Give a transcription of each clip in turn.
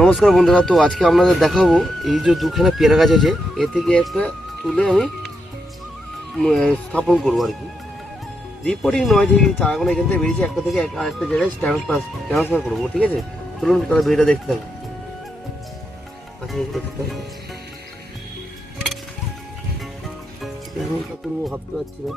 নমস্কার বন্ধুরা, তো আজকে আপনাদের দেখাবো এই যে দুখানা পেয়ারা গাছ আছে, এ থেকে একটা তুলে আমি স্থাপন করব আর কি। রিপোর্টিং নয় যে চারাগুলো এখান থেকে বেরিয়েছে, একটা থেকে আরেকটা জায়গায় ট্রান্সফার ট্রান্সফার করব, ঠিক আছে? চলুন তাহলে বেরিটা দেখতে থাকব আচ্ছা ভাবতে পারছি না।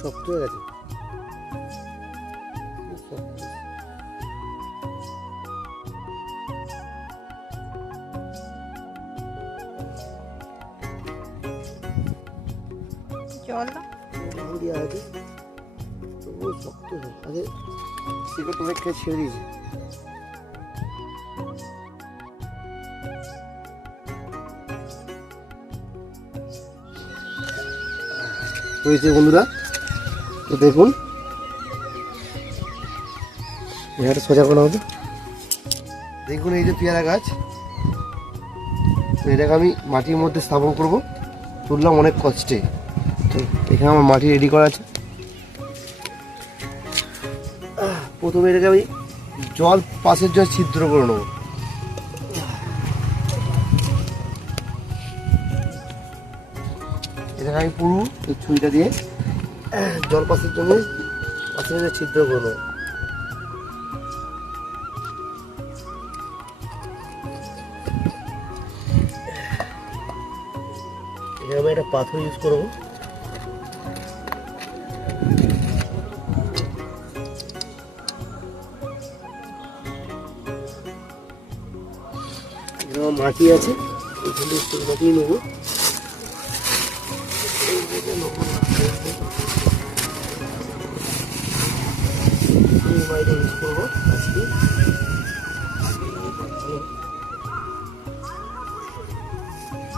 শক্ত হয়ে গেছে খুব শক্ত। জল দাও জল দেওয়া আছে তবুও শক্ত হয়ে আগে শিকড় অনেক খেয়ে ছেড়ে দিয়েছে হয়েছে বন্ধুরা। তো দেখুন। এটা সোজা করা হবে দেখুন এই যে পেয়ারা গাছ। তো এটাকে আমি মাটির মধ্যে স্থাপন করব। তুললাম অনেক কষ্টে। তো এখানে আমার মাটি রেডি করা আছে। প্রথমে এটাকে আমি জল পাশের জল ছিদ্র করে নেব। এটাকে আমি পুরো এই ছুরিটা দিয়ে জল পাশের জন্য পাশের ছিদ্র করব। এখানে একটা পাথর ইউজ করব। এখানে মাটি আছে, এখানে মাটি নেব।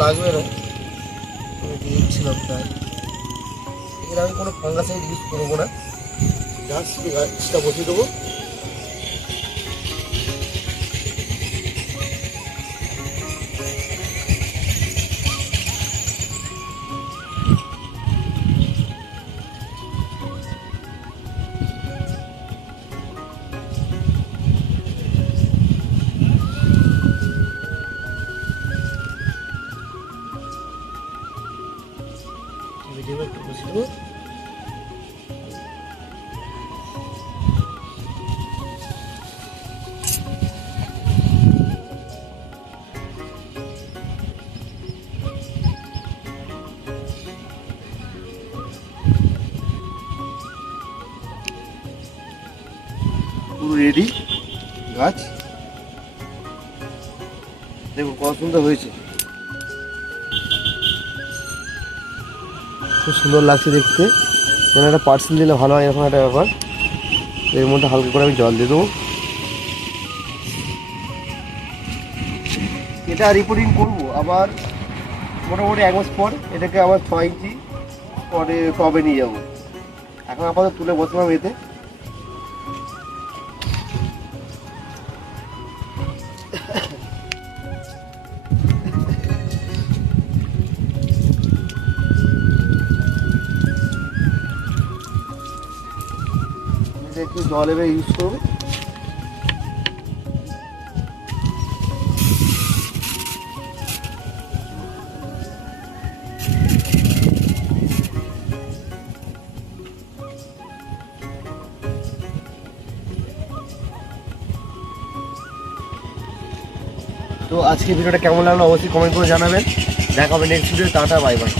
লাগবে না। আমি দিয়েছিলাম তাই এর আমি কোনো ফাঙ্গাসাইড ইউজ করব না। জাস্ট গাছটা বসিয়ে দেবো। ভিডিও একটু বসিয়ে দেবো। পুরো রেডি গাছ? দেখুন কত সুন্দর হয়েছে। খুব সুন্দর লাগছে দেখতে। যেন একটা পার্সেল দিলে ভালো হয়, এরকম একটা ব্যাপার। এর মধ্যে হালকা করে আমি জল দিয়ে দেবো। এটা রিপোর্টিং করব, আবার মোটামুটি এক মাস পর এটাকে আবার ছয় ইঞ্চি পরে কবে নিয়ে যাব। এখন আপাতত তুলে বসলাম এতে। এটা একটু জল এবার ইউজ করব। তো আজকে ভিডিওটা কেমন লাগল অবশ্যই কমেন্ট করে জানাবেন। দেখা হবে next video tata bye bye